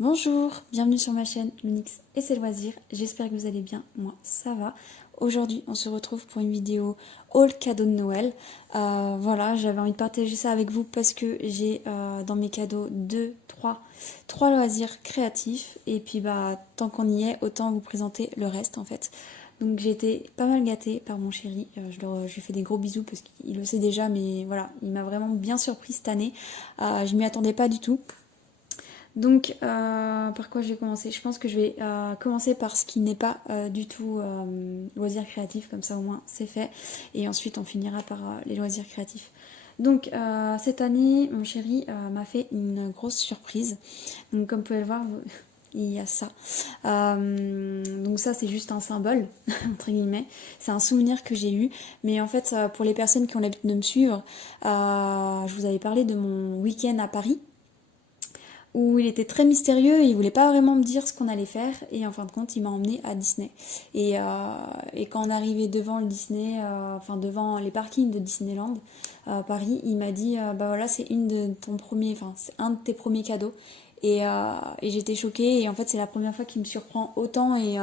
Bonjour, bienvenue sur ma chaîne Lunix et ses loisirs, j'espère que vous allez bien, moi ça va. Aujourd'hui on se retrouve pour une vidéo haul cadeau de Noël. Voilà, j'avais envie de partager ça avec vous parce que j'ai dans mes cadeaux trois loisirs créatifs. Et puis tant qu'on y est, autant vous présenter le reste en fait. Donc j'ai été pas mal gâtée par mon chéri, je lui fais des gros bisous parce qu'il le sait déjà, mais voilà, il m'a vraiment bien surpris cette année. Je m'y attendais pas du tout. Donc, par quoi je vais commencer? Je pense que je vais commencer par ce qui n'est pas du tout loisir créatif, comme ça au moins c'est fait. Et ensuite, on finira par les loisirs créatifs. Donc, cette année, mon chéri m'a fait une grosse surprise. Donc, comme vous pouvez le voir, il y a ça. Donc ça, c'est juste un symbole, entre guillemets. C'est un souvenir que j'ai eu. Mais en fait, pour les personnes qui ont l'habitude de me suivre, je vous avais parlé de mon week-end à Paris où il était très mystérieux, il voulait pas vraiment me dire ce qu'on allait faire, et en fin de compte il m'a emmené à Disney. Et quand on arrivait devant le Disney, enfin devant les parkings de Disneyland à Paris, il m'a dit bah voilà, c'est c'est un de tes premiers cadeaux. Et j'étais choquée, et en fait c'est la première fois qu'il me surprend autant et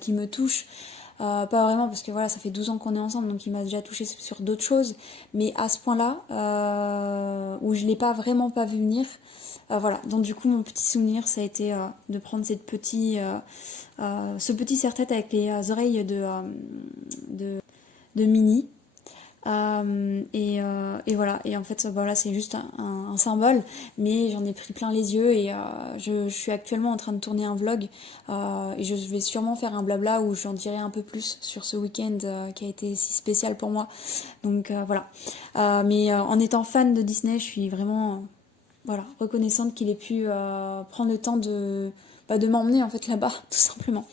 qu'il me touche. Pas vraiment parce que voilà, ça fait 12 ans qu'on est ensemble, donc il m'a déjà touché sur d'autres choses, mais à ce point-là où je l'ai pas vraiment pas vu venir. Voilà, donc du coup mon petit souvenir ça a été de prendre ce petit serre-tête avec les oreilles de Minnie. Et voilà, et en fait voilà, c'est juste un symbole, mais j'en ai pris plein les yeux. Et je suis actuellement en train de tourner un vlog, et je vais sûrement faire un blabla où j'en dirai un peu plus sur ce week-end qui a été si spécial pour moi. Donc voilà, mais en étant fan de Disney, je suis vraiment voilà, reconnaissante qu'il ait pu prendre le temps de m'emmener en fait là-bas, tout simplement.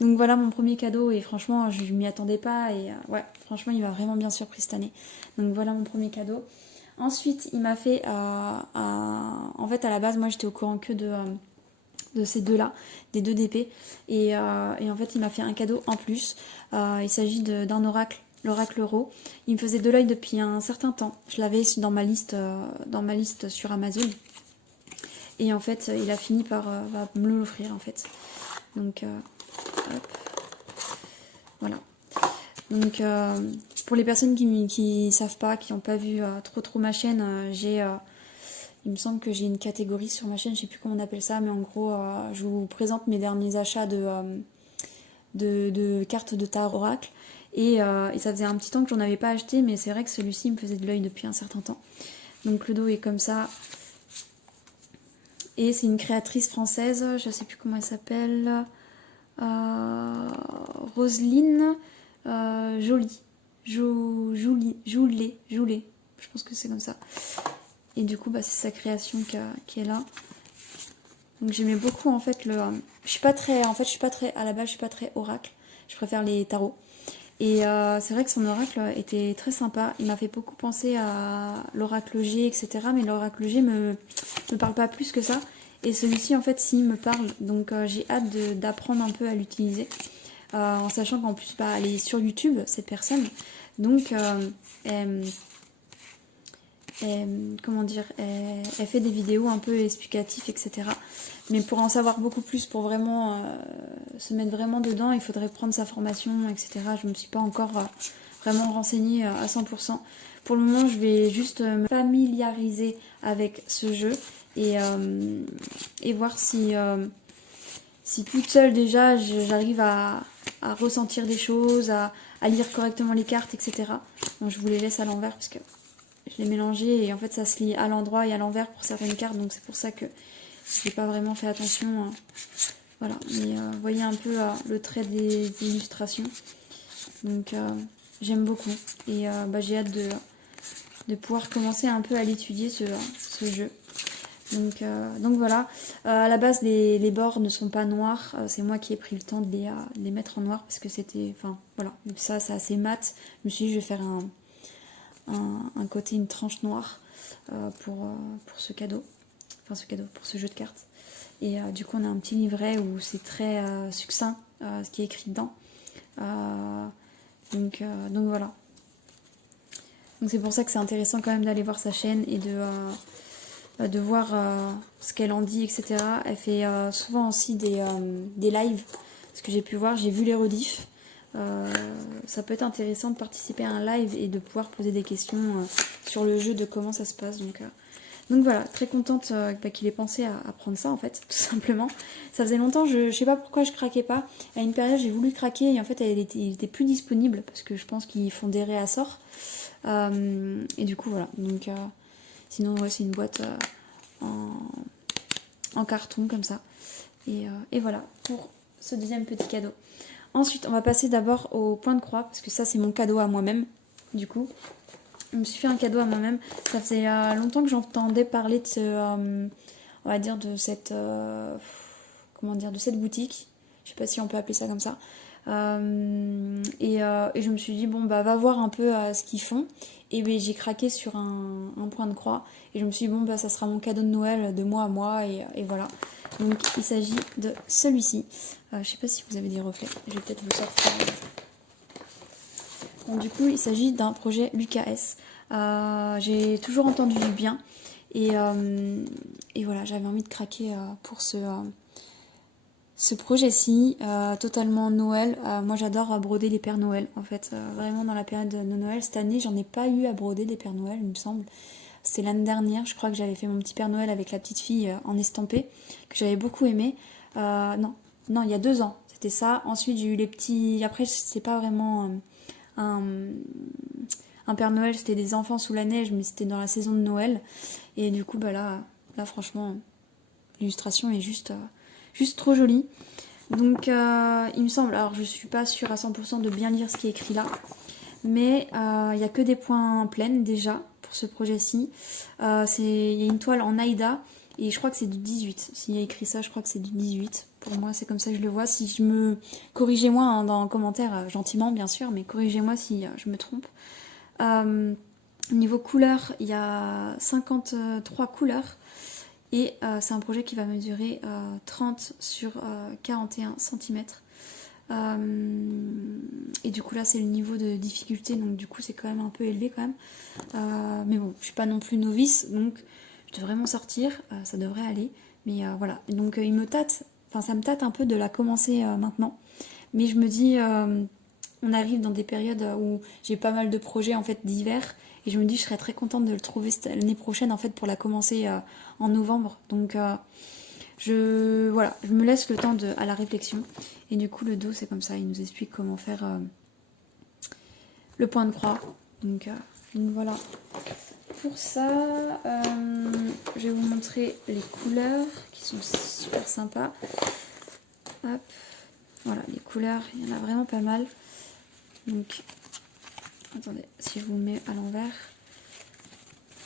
Donc voilà mon premier cadeau, et franchement je m'y attendais pas, et ouais, franchement il m'a vraiment bien surpris cette année. Donc voilà mon premier cadeau. Ensuite il m'a fait, en fait à la base moi j'étais au courant que de ces deux-là, des deux DP, et en fait il m'a fait un cadeau en plus. Il s'agit d'un oracle, l'oracle Ro. Il me faisait de l'œil depuis un certain temps. Je l'avais dans ma liste sur Amazon. Et en fait, il a fini par me l'offrir en fait. Donc, hop, voilà. Donc, pour les personnes qui savent pas, qui n'ont pas vu trop ma chaîne, il me semble que j'ai une catégorie sur ma chaîne, je sais plus comment on appelle ça, mais en gros, je vous présente mes derniers achats de cartes de tarot oracle. Et ça faisait un petit temps que j'en avais pas acheté, mais c'est vrai que celui-ci me faisait de l'œil depuis un certain temps. Donc le dos est comme ça. Et c'est une créatrice française, je sais plus comment elle s'appelle, Roselyne Jolie, Joulet, je pense que c'est comme ça. Et du coup, c'est sa création qui est là. Donc j'aimais beaucoup en fait je suis pas très, à la base je suis pas très oracle, je préfère les tarots. Et c'est vrai que son oracle était très sympa. Il m'a fait beaucoup penser à l'oracle G, etc. Mais l'oracle G me parle pas plus que ça. Et celui-ci, en fait, s'il me parle. Donc j'ai hâte d'apprendre un peu à l'utiliser. En sachant qu'en plus, elle est sur YouTube, cette personne. Donc, comment dire, elle fait des vidéos un peu explicatives, etc. Mais pour en savoir beaucoup plus, pour vraiment se mettre vraiment dedans, il faudrait prendre sa formation, etc. Je ne me suis pas encore vraiment renseignée à 100%. Pour le moment, je vais juste me familiariser avec ce jeu et voir si toute seule déjà, j'arrive à ressentir des choses, à lire correctement les cartes, etc. Donc je vous les laisse à l'envers parce que je l'ai mélangé, et en fait ça se lit à l'endroit et à l'envers pour certaines cartes, donc c'est pour ça que je n'ai pas vraiment fait attention. Voilà, mais vous voyez un peu le trait des illustrations. Donc j'aime beaucoup, et j'ai hâte de pouvoir commencer un peu à l'étudier ce jeu. Donc voilà, à la base les bords ne sont pas noirs, c'est moi qui ai pris le temps de les mettre en noir parce que c'était, enfin voilà, ça c'est assez mat. Je me suis dit je vais faire un côté, une tranche noire pour ce cadeau, pour ce jeu de cartes. Et du coup on a un petit livret où c'est très succinct ce qui est écrit dedans. Donc voilà. Donc c'est pour ça que c'est intéressant quand même d'aller voir sa chaîne et de voir ce qu'elle en dit, etc. Elle fait souvent aussi des lives, ce que j'ai pu voir, j'ai vu les rediffs. Ça peut être intéressant de participer à un live et de pouvoir poser des questions sur le jeu, de comment ça se passe. Donc voilà, très contente qu'il ait pensé à prendre ça en fait, tout simplement. Ça faisait longtemps, je sais pas pourquoi je craquais pas. À une période, j'ai voulu craquer et en fait, il était plus disponible parce que je pense qu'ils font des réassorts. Et du coup, voilà. Donc, sinon, ouais, c'est une boîte en carton comme ça. Et voilà pour ce deuxième petit cadeau. Ensuite, on va passer d'abord au point de croix parce que ça, c'est mon cadeau à moi-même. Du coup, je me suis fait un cadeau à moi-même. Ça faisait longtemps que j'entendais parler de on va dire de cette, comment dire, de cette boutique. Je sais pas si on peut appeler ça comme ça. Et je me suis dit bon bah va voir un peu ce qu'ils font. Et ben, j'ai craqué sur un point de croix. Et je me suis dit bon bah ça sera mon cadeau de Noël de moi à moi et voilà. Donc il s'agit de celui-ci. Je sais pas si vous avez des reflets. Je vais peut-être vous sortir. Donc du coup, il s'agit d'un projet Lucas S. J'ai toujours entendu du bien et voilà, j'avais envie de craquer pour ce projet-ci, totalement Noël. Moi, j'adore broder les Pères Noël, en fait, vraiment dans la période de Noël. Cette année, j'en ai pas eu à broder des Pères Noël, il me semble. C'était l'année dernière, je crois que j'avais fait mon petit Père Noël avec la petite fille en estampé, que j'avais beaucoup aimé. Non, il y a 2 ans, c'était ça. Ensuite, j'ai eu les petits... Après, c'est pas vraiment un Père Noël, c'était des enfants sous la neige, mais c'était dans la saison de Noël. Et du coup, bah là franchement, l'illustration est juste trop jolie. Donc, il me semble, alors je suis pas sûre à 100% de bien lire ce qui est écrit là, mais il n'y a que des points pleins déjà pour ce projet-ci. Il y a une toile en Aïda et je crois que c'est du 18. S'il y a écrit ça, je crois que c'est du 18. Pour moi, c'est comme ça que je le vois. Si je me... Corrigez-moi hein, dans un commentaire, gentiment bien sûr, mais corrigez-moi si je me trompe. Niveau couleur, il y a 53 couleurs. Et c'est un projet qui va mesurer 30 sur 41 cm. Et du coup là c'est le niveau de difficulté, donc du coup c'est quand même un peu élevé quand même. Mais bon, je suis pas non plus novice, donc je devrais m'en sortir, ça devrait aller. Mais voilà, donc il me tâte, enfin ça me tâte un peu de la commencer maintenant. Mais je me dis, on arrive dans des périodes où j'ai pas mal de projets en fait d'hiver. Et je me dis, je serais très contente de le trouver l'année prochaine en fait pour la commencer en novembre. Donc voilà, je me laisse le temps à la réflexion. Et du coup, le dos, c'est comme ça. Il nous explique comment faire le point de croix. Donc voilà. Pour ça, je vais vous montrer les couleurs qui sont super sympas. Hop. Voilà, les couleurs, il y en a vraiment pas mal. Donc, attendez, si je vous mets à l'envers,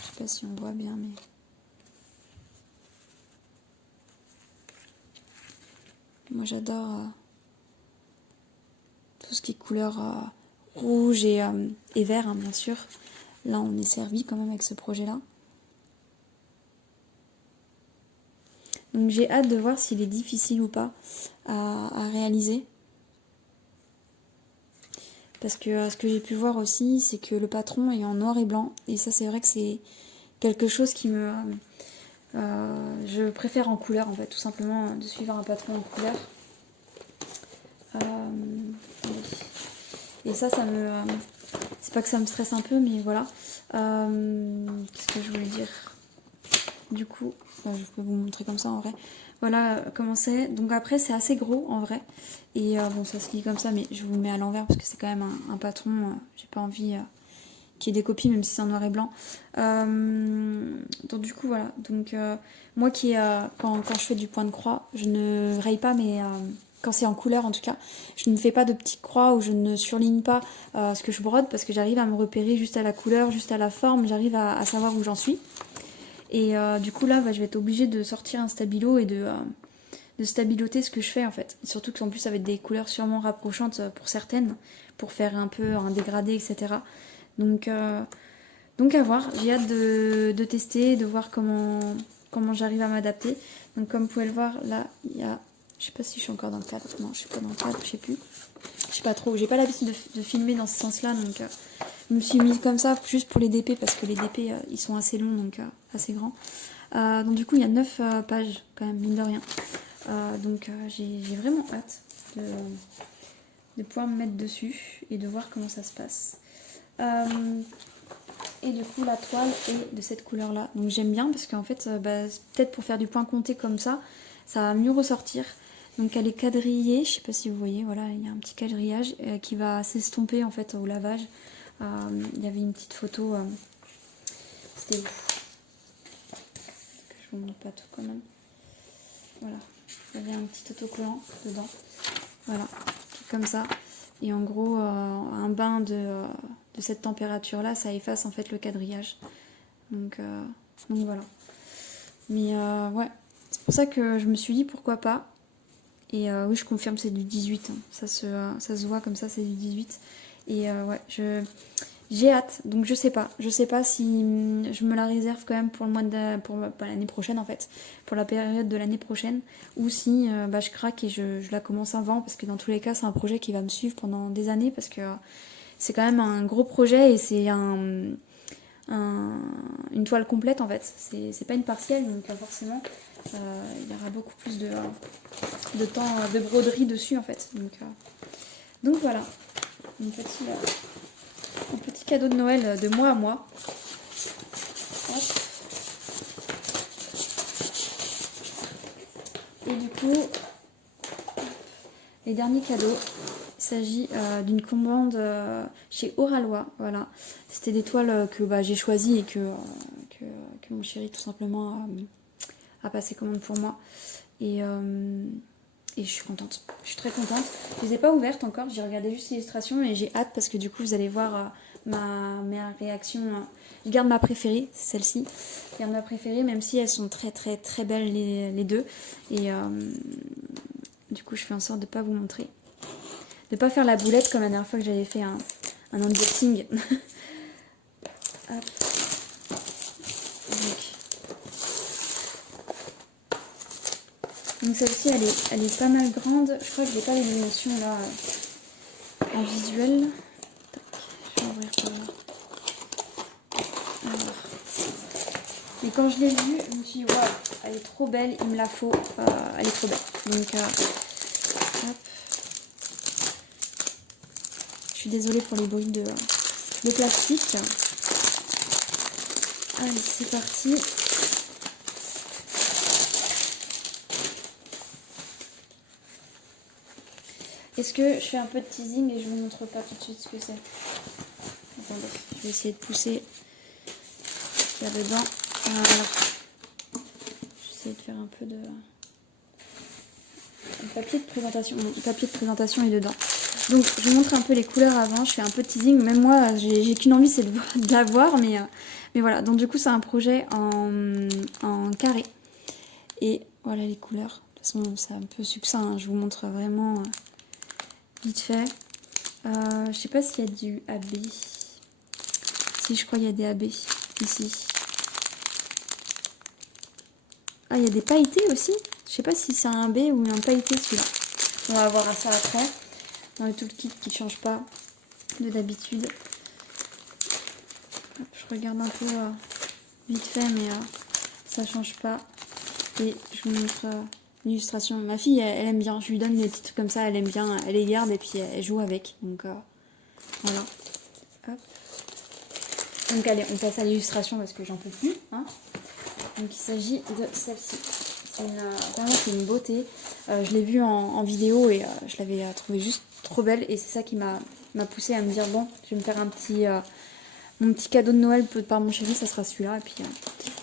je sais pas si on voit bien, mais... Moi j'adore tout ce qui est couleur rouge et vert, hein, bien sûr. Là on est servi quand même avec ce projet-là. Donc j'ai hâte de voir s'il est difficile ou pas à réaliser. Parce que ce que j'ai pu voir aussi, c'est que le patron est en noir et blanc. Et ça c'est vrai que c'est quelque chose qui me... je préfère en couleur en fait, tout simplement de suivre un patron en couleur. Et ça me... c'est pas que ça me stresse un peu, mais voilà. Qu'est-ce que je voulais dire? Du coup, je peux vous montrer comme ça en vrai. Voilà comment c'est. Donc après, c'est assez gros en vrai. Et bon, ça se lit comme ça, mais je vous le mets à l'envers parce que c'est quand même un patron. J'ai pas envie qu'il y ait des copies, même si c'est en noir et blanc. Donc du coup, voilà. Donc moi qui, quand je fais du point de croix, je ne raye pas mes... quand c'est en couleur en tout cas, je ne fais pas de petites croix ou je ne surligne pas ce que je brode parce que j'arrive à me repérer juste à la couleur, juste à la forme, j'arrive à savoir où j'en suis. Et du coup là, je vais être obligée de sortir un stabilo et de stabiloter ce que je fais en fait. Et surtout qu'en plus ça va être des couleurs sûrement rapprochantes pour certaines, pour faire un peu un dégradé, etc. Donc à voir, j'ai hâte de tester, de voir comment j'arrive à m'adapter. Donc comme vous pouvez le voir, là, il y a... Je sais pas si je suis encore dans le cadre. Non, je suis pas dans le cadre, je sais plus. Je sais pas trop. J'ai pas l'habitude de filmer dans ce sens-là, donc je me suis mise comme ça juste pour les DP parce que les DP ils sont assez longs, donc assez grands. Donc du coup il y a 9 pages quand même, mine de rien. Donc j'ai vraiment hâte de pouvoir me mettre dessus et de voir comment ça se passe. Et du coup la toile est de cette couleur là, donc j'aime bien parce qu'en fait peut-être pour faire du point compté comme ça va mieux ressortir. Donc elle est quadrillée, je sais pas si vous voyez, voilà, il y a un petit quadrillage qui va s'estomper en fait au lavage. Il y avait une petite photo, c'était où? Je vous montre pas tout quand même. Voilà, il y avait un petit autocollant dedans, voilà, comme ça. Et en gros, un bain de cette température là, ça efface en fait le quadrillage. Donc voilà. Mais ouais, c'est pour ça que je me suis dit pourquoi pas. Et oui, je confirme, c'est du 18. Hein. Ça se voit comme ça, c'est du 18. Et ouais, j'ai hâte. Donc je sais pas. Je sais pas si je me la réserve quand même pour le mois pour l'année prochaine en fait. Pour la période de l'année prochaine. Ou si je craque et je la commence avant. Parce que dans tous les cas, c'est un projet qui va me suivre pendant des années. Parce que c'est quand même un gros projet et c'est une toile complète en fait. C'est pas une partielle. Donc forcément, il y aura beaucoup plus de temps de broderie dessus en fait. Donc voilà. Un petit cadeau de Noël de moi à moi. Hop. Et du coup, les derniers cadeaux, il s'agit d'une commande chez Oralois. Voilà. C'était des toiles que j'ai choisies et que mon chéri tout simplement a passé commande pour moi. Et je suis contente. Je suis très contente. Je les ai pas ouvertes encore. J'ai regardé juste l'illustration et j'ai hâte parce que du coup vous allez voir ma réaction. Je garde ma préférée, celle-ci. Je garde ma préférée même si elles sont très très très belles les deux. Et du coup je fais en sorte de pas vous montrer. De pas faire la boulette comme la dernière fois que j'avais fait un unboxing. Hop. Donc celle-ci elle est pas mal grande. Je crois que j'ai pas les dimensions là en visuel. Tac, je vais ouvrir par là. Alors. Mais quand je l'ai vue, je me suis dit waouh, elle est trop belle, il me la faut, elle est trop belle. Donc hop. Je suis désolée pour les bruits de plastique. Allez, c'est parti. Est-ce que je fais un peu de teasing et je vous montre pas tout de suite ce que c'est? Attendez, je vais essayer de pousser là-dedans. Voilà. J'essaie de faire un peu de... Le papier de présentation. Bon, le papier de présentation est dedans. Donc je vous montre un peu les couleurs avant, je fais un peu de teasing. Même moi, j'ai qu'une envie, c'est de la voir. Mais voilà, donc du coup c'est un projet en carré. Et voilà les couleurs. De toute façon c'est un peu succinct, hein. Je vous montre vraiment... vite fait. Je sais pas s'il y a du AB. Si, je crois qu'il y a des AB ici. Ah, il y a des pailletés aussi. Je sais pas si c'est un AB ou un pailleté celui-là. On va voir ça après. Dans le toolkit qui ne change pas de d'habitude. Je regarde un peu vite fait, mais ça change pas. Et je vous montre... l'illustration. Ma fille, elle aime bien. Je lui donne des petits trucs comme ça. Elle aime bien. Elle les garde et puis elle joue avec. Donc voilà. Hop. Donc allez, on passe à l'illustration parce que j'en peux plus. Hein. Donc il s'agit de celle-ci. Vraiment, c'est une beauté. Je l'ai vue en vidéo et je l'avais trouvée juste trop belle. Et c'est ça qui m'a poussée à me dire bon, je vais me faire mon petit cadeau de Noël par mon chéri. Ça sera celui-là. Et puis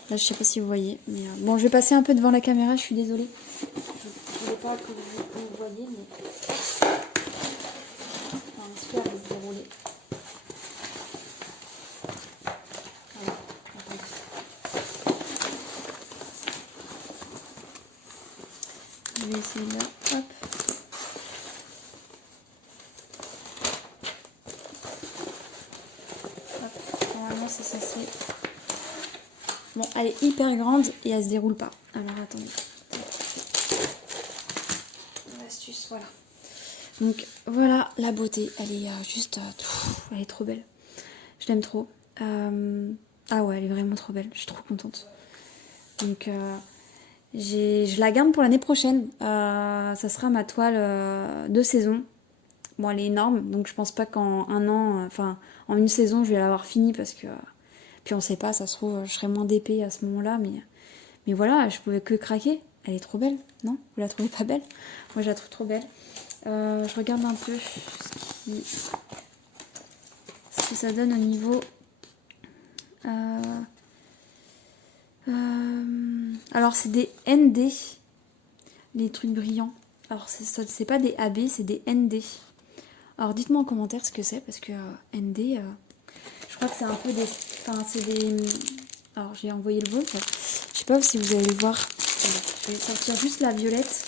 là, je sais pas si vous voyez. Mais bon, je vais passer un peu devant la caméra. Je suis désolée. Je ne voulais pas que vous voyez, mais enfin, j'espère que vous dérouler. Voilà. Je vais essayer là. Hop. Hop. Normalement, c'est censé. Bon, elle est hyper grande et elle se déroule pas. Alors attendez. L'astuce, voilà. Donc voilà la beauté. Elle est juste, elle est trop belle. Je l'aime trop. Ah ouais, elle est vraiment trop belle. Je suis trop contente. Donc je la garde pour l'année prochaine. Ça sera ma toile de saison. Bon, elle est énorme, donc je pense pas qu'en un an, enfin en une saison, je vais l'avoir finie parce que... puis on sait pas, ça se trouve, je serai moins d'épée à ce moment-là, mais voilà, je pouvais que craquer. Elle est trop belle, non? Vous la trouvez pas belle? Moi, je la trouve trop belle. Je regarde un peu ce que ça donne au niveau... alors, c'est des ND, les trucs brillants. Alors, c'est pas des AB, c'est des ND. Alors, dites-moi en commentaire ce que c'est, parce que ND, je crois que c'est un peu des... Enfin, c'est des... Alors, j'ai envoyé le vôtre. Je sais pas si vous allez le voir. Je vais sortir juste la violette.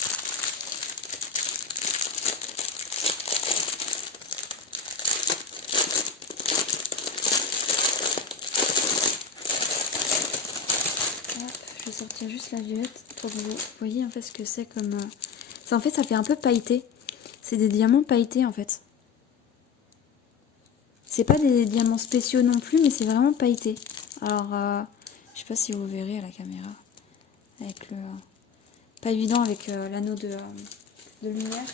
Je vais sortir juste la violette pour que vous voyez en fait ce que c'est comme... En fait, ça fait un peu pailleté. C'est des diamants pailletés en fait. C'est pas des diamants spéciaux non plus, mais c'est vraiment pailleté. Alors, je sais pas si vous verrez à la caméra. Avec le... pas évident avec l'anneau de lumière.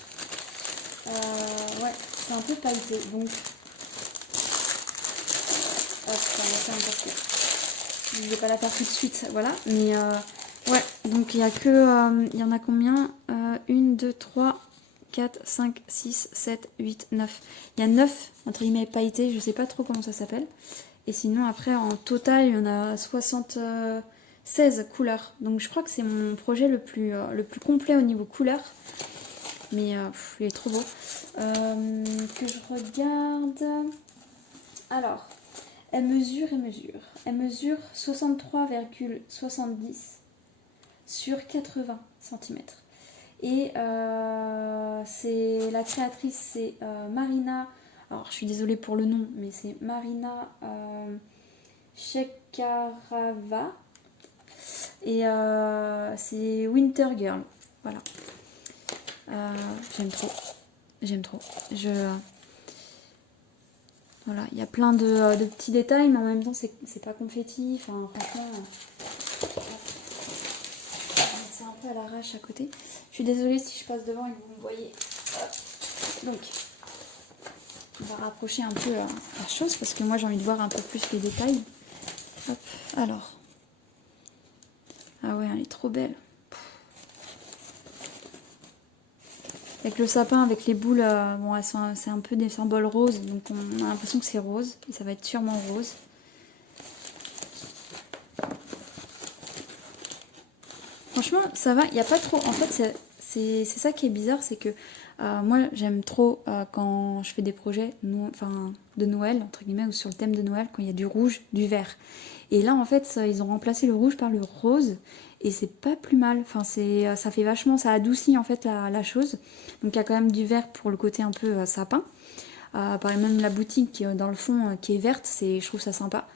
Ouais, c'est un peu pailleté. Donc, hop, ça va faire un peu. Je vais pas la faire tout de suite, voilà. Mais ouais, donc il y a que... il y en a combien 1, 2, 3, 4, 5, 6, 7, 8, 9. Il y a 9, entre guillemets, pailletés. Je sais pas trop comment ça s'appelle. Et sinon, après, en total, il y en a 76 couleurs. Donc je crois que c'est mon projet le plus complet au niveau couleur. Mais il est trop beau. Que je regarde... Alors, elle mesure. Elle mesure 63,70 sur 80 cm. Et c'est la créatrice, c'est Marina... Alors, je suis désolée pour le nom, mais c'est Marina Shekarava. Et c'est Winter Girl. Voilà. J'aime trop. J'aime trop. Voilà, il y a plein de petits détails, mais en même temps, c'est pas confetti. Enfin, franchement, c'est un peu à l'arrache à côté. Je suis désolée si je passe devant et que vous me voyez. Donc, on va rapprocher un peu la chose parce que moi, j'ai envie de voir un peu plus les détails. Hop, alors. Ah ouais, elle est trop belle. Avec le sapin, avec les boules, bon, c'est un peu des symboles roses, donc on a l'impression que c'est rose, et ça va être sûrement rose. Franchement, ça va, il n'y a pas trop... En fait, c'est ça qui est bizarre, c'est que moi, j'aime trop quand je fais des projets de Noël, entre guillemets, ou sur le thème de Noël, quand il y a du rouge, du vert. Et là, en fait, ils ont remplacé le rouge par le rose, et c'est pas plus mal. Enfin, ça fait vachement, ça adoucit en fait la chose. Donc il y a quand même du vert pour le côté un peu sapin. Pareil, même la boutique qui est dans le fond qui est verte, je trouve ça sympa.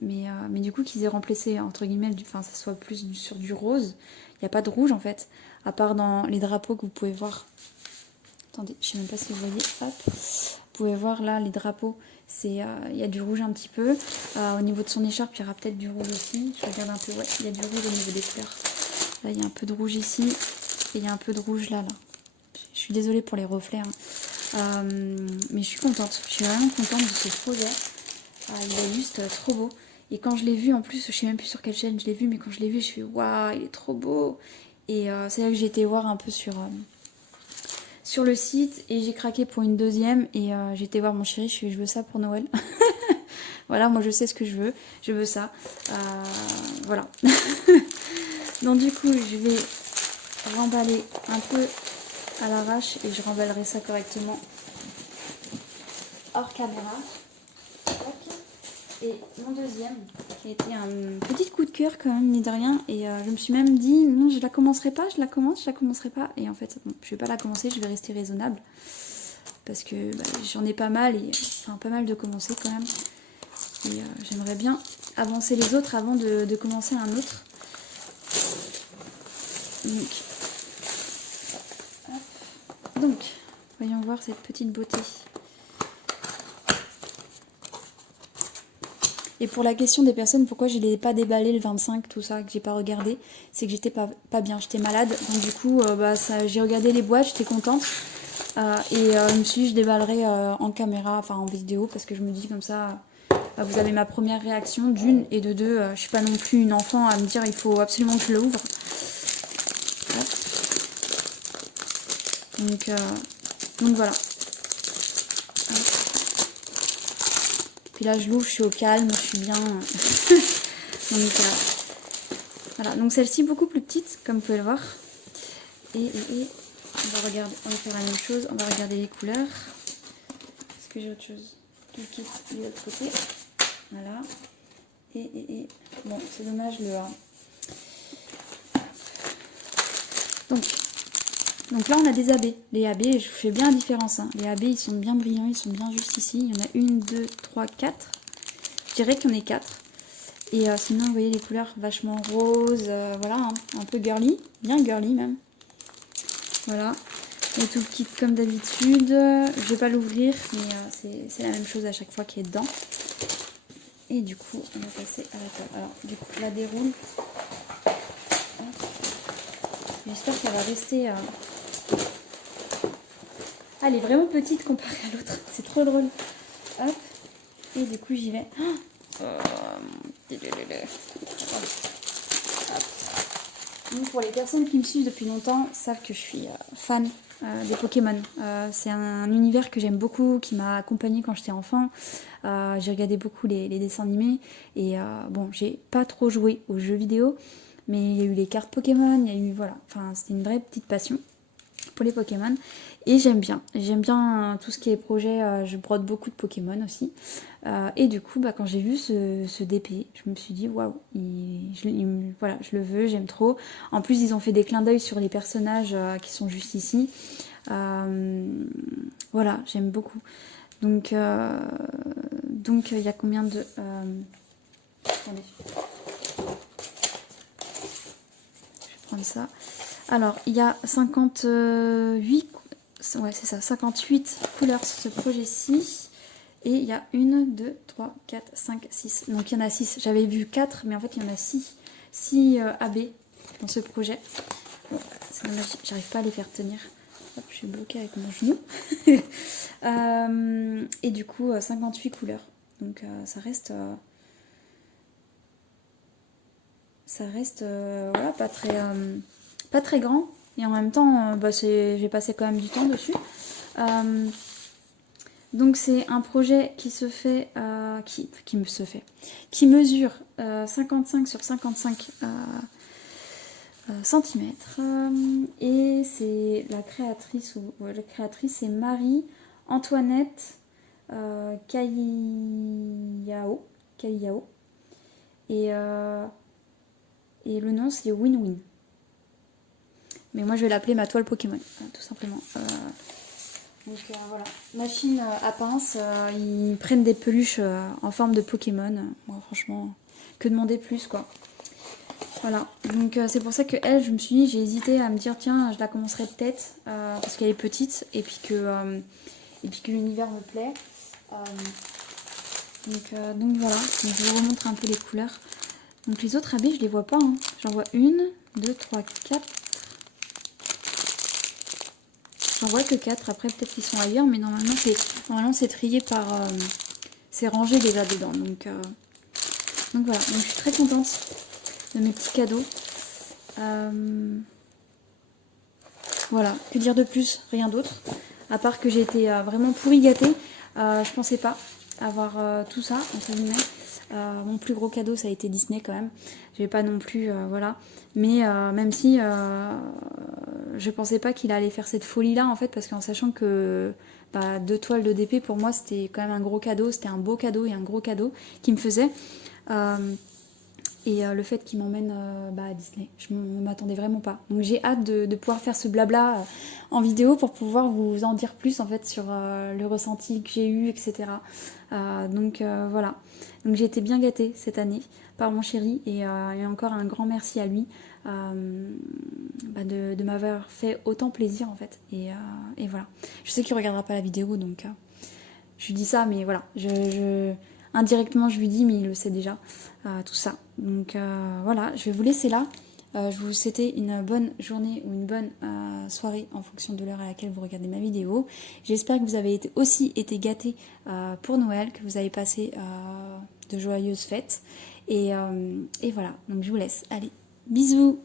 Mais du coup qu'ils aient remplacé entre guillemets, ça soit plus sur du rose. Il n'y a pas de rouge en fait, à part dans les drapeaux que vous pouvez voir. Attendez, je sais même pas si vous voyez. Hop. Vous pouvez voir là les drapeaux. Il y a du rouge un petit peu. Au niveau de son écharpe, il y aura peut-être du rouge aussi. Je regarde un peu, ouais, il y a du rouge au niveau des fleurs. Là, il y a un peu de rouge ici. Et il y a un peu de rouge là. Je suis désolée pour les reflets. Hein. Mais je suis contente. Je suis vraiment contente de ce projet. Il est juste trop beau. Et quand je l'ai vu, en plus, je sais même plus sur quelle chaîne je l'ai vu, mais quand je l'ai vu, je suis waouh, il est trop beau. Et c'est là que j'ai été voir un peu sur le site et j'ai craqué pour une deuxième et j'ai été voir mon chéri, je veux ça pour Noël. Voilà, moi je sais ce que je veux ça. Voilà. Donc du coup, je vais remballer un peu à l'arrache et je remballerai ça correctement hors caméra. Et mon deuxième, qui a été un petit coup de cœur quand même, ni de rien. Et je me suis même dit, non, je la commencerai pas, je la commencerai pas. Et en fait, bon, je vais pas la commencer, je vais rester raisonnable. Parce que j'en ai pas mal, et enfin pas mal de commencer quand même. Et j'aimerais bien avancer les autres avant de commencer un autre. Donc, voyons voir cette petite beauté. Et pour la question des personnes, pourquoi je ne l'ai pas déballé le 25, tout ça, que j'ai pas regardé, c'est que j'étais pas bien, j'étais malade. Donc du coup, j'ai regardé les boîtes, j'étais contente. Je me suis dit, je déballerai en caméra, enfin en vidéo, parce que je me dis comme ça, vous avez ma première réaction d'une, et de deux, je suis pas non plus une enfant à me dire il faut absolument que je l'ouvre. Donc voilà. Puis là je l'ouvre, je suis au calme, je suis bien. Donc voilà, donc celle-ci beaucoup plus petite, comme vous pouvez le voir. Et on va faire la même chose, on va regarder les couleurs. Est-ce que j'ai autre chose du kit de l'autre côté? Voilà. Bon, c'est dommage le. Donc là on a des AB. Les AB, je fais bien la différence. Hein. Les AB ils sont bien brillants, ils sont bien juste ici. Il y en a 1, 2, 3, 4. Je dirais qu'il y en a 4. Et sinon vous voyez les couleurs vachement roses, voilà, hein, un peu girly, bien girly même. Voilà. Et tout le kit comme d'habitude. Je vais pas l'ouvrir, mais c'est la même chose à chaque fois qui est dedans. Et du coup on va passer à la table. Alors du coup je la déroule. J'espère qu'elle va rester. Ah, elle est vraiment petite comparée à l'autre. C'est trop drôle. Hop. Et du coup, j'y vais. Donc, pour les personnes qui me suivent depuis longtemps, savent que je suis fan des Pokémon. C'est un univers que j'aime beaucoup, qui m'a accompagnée quand j'étais enfant. J'ai regardé beaucoup les dessins animés. Et bon, j'ai pas trop joué aux jeux vidéo. Mais il y a eu les cartes Pokémon, il y a eu, voilà. Enfin, c'était une vraie petite passion pour les Pokémon. Et j'aime bien tout ce qui est projet, je brode beaucoup de Pokémon aussi. Et du coup, quand j'ai vu ce DP, je me suis dit, waouh, voilà, je le veux, j'aime trop. En plus, ils ont fait des clins d'œil sur les personnages qui sont juste ici. Voilà, j'aime beaucoup. Donc, il y a combien de... attendez. Je vais prendre ça. Alors, il y a 58... Ouais, c'est ça, 58 couleurs sur ce projet-ci. Et il y a 1, 2, 3, 4, 5, 6. Donc il y en a 6. J'avais vu 4, mais en fait il y en a 6. 6 AB dans ce projet. Bon, c'est dommage, j'arrive pas à les faire tenir. Hop, je suis bloquée avec mon genou. Et du coup, 58 couleurs. Donc ça reste... voilà, pas très grand. Et en même temps, j'ai passé quand même du temps dessus. Donc c'est un projet qui se fait, qui mesure 55 sur 55 centimètres. Et c'est la créatrice, la créatrice c'est Marie-Antoinette Kaliao. Et le nom c'est Win-Win. Mais moi je vais l'appeler ma toile Pokémon, tout simplement. Donc voilà, machine à pince, ils prennent des peluches en forme de Pokémon. Moi franchement, que demander plus quoi. Voilà, donc c'est pour ça que elle, je me suis dit, j'ai hésité à me dire tiens, je la commencerai peut-être parce qu'elle est petite et puis que l'univers me plaît. Donc voilà, donc, je vous remontre un peu les couleurs. Donc les autres habits, je les vois pas. Hein. J'en vois 1, 2, 3, 4. J'en vois que 4, après peut-être qu'ils sont ailleurs, mais normalement c'est trié par... c'est rangé déjà dedans, donc voilà, donc je suis très contente de mes petits cadeaux. Voilà, que dire de plus, rien d'autre, à part que j'ai été vraiment pourri gâtée. Je pensais pas avoir tout ça, entre guillemets. Mon plus gros cadeau ça a été Disney quand même, je vais pas non plus voilà, mais même si je pensais pas qu'il allait faire cette folie là en fait, parce qu'en sachant que 2 toiles de DP pour moi c'était quand même un gros cadeau, c'était un beau cadeau et un gros cadeau qu'il me faisait. Et le fait qu'il m'emmène à Disney, je ne m'attendais vraiment pas. Donc j'ai hâte de pouvoir faire ce blabla en vidéo pour pouvoir vous en dire plus en fait sur le ressenti que j'ai eu, etc. Voilà. Donc j'ai été bien gâtée cette année par mon chéri et encore un grand merci à lui de m'avoir fait autant plaisir en fait. Et voilà. Je sais qu'il ne regardera pas la vidéo donc je lui dis ça, mais voilà. indirectement je lui dis, mais il le sait déjà, tout ça. Donc voilà, je vais vous laisser là. Je vous souhaite une bonne journée ou une bonne soirée en fonction de l'heure à laquelle vous regardez ma vidéo. J'espère que vous avez aussi été gâtés pour Noël, que vous avez passé de joyeuses fêtes. Et voilà, donc je vous laisse. Allez, bisous!